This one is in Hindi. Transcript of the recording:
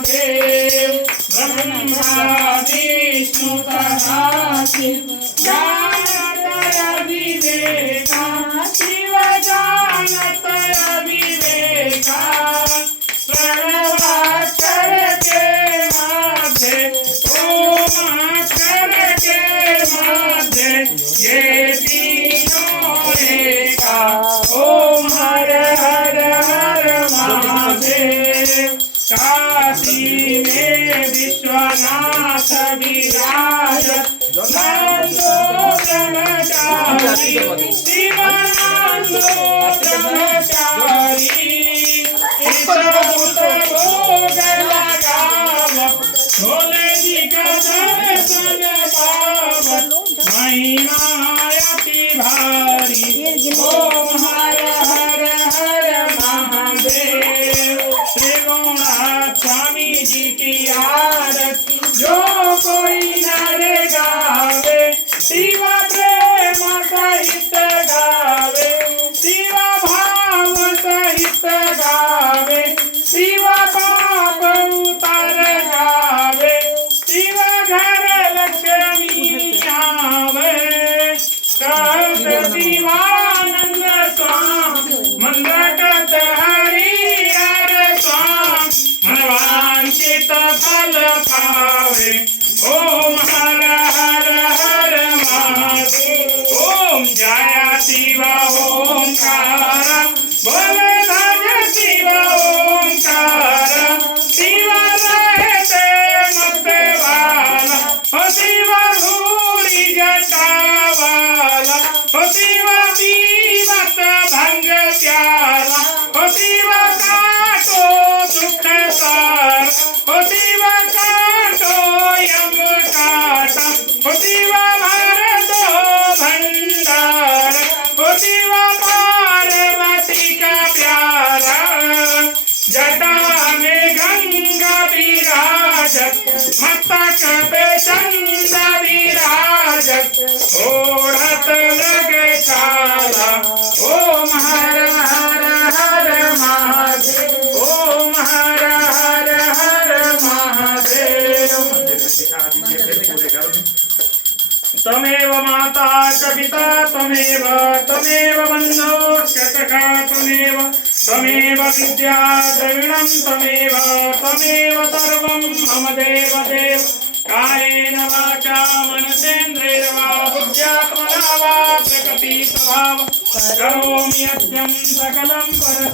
महादेव ब्रह्मा विष्णु तथा शिव जानत अविवेका शिव जानत अविवेका प्रणवाक्षर के मध्य ओमाक्षर के मध्य ये तीनों एका ओम हर हर हर महादेव काशी में विश्वनाथ विराजत नंदो ब्रह्मचारी शिवानंदो ब्रह्मचारी भोग लगाव भोले जी का दर्शन पावत महिमा अति भारी ओम हर हर हर महादेव त्रिगुणनाथ स्वामी जी की आरती जो कोई नर गावे शिव प्रेम सहित गावे शिव भाव सहित गावे शिव पाप उतर गावे शिव घर लक्ष्मी आवे कहत शिवानंद स्वामी मंद्रकत हरि हर स्वामी मनवांछित फल पावे ओम हर हर हर महादेव ओम जय शिव ओंकार बोले भज शिव ओंकार शिव रहते मत वाला हो शिव भूरी जटा वाला हो शिव पीवत भंग प्याला हो शिव काटो सुख सार हो शिव काटो यम काटा हो शिव भर दो भंडार हो शिव पार्वती का प्यारा जटा में गंगा विराजत मस्तक पे चंदा विराजत ओढ़त लगे काला ओम हर हर हर महादेव ओम हर हर हर महादेव तमेव माता च पिता तमेव बन्धो च सखा तमेव विद्या द्रविणं तमेव सर्वं मम देव कायेन वाचा मनसेन्द्रियर्वा बुद्ध्यात्मना वा प्रकृति स्वभाव करोमि यज्ञं सकलं परस्मै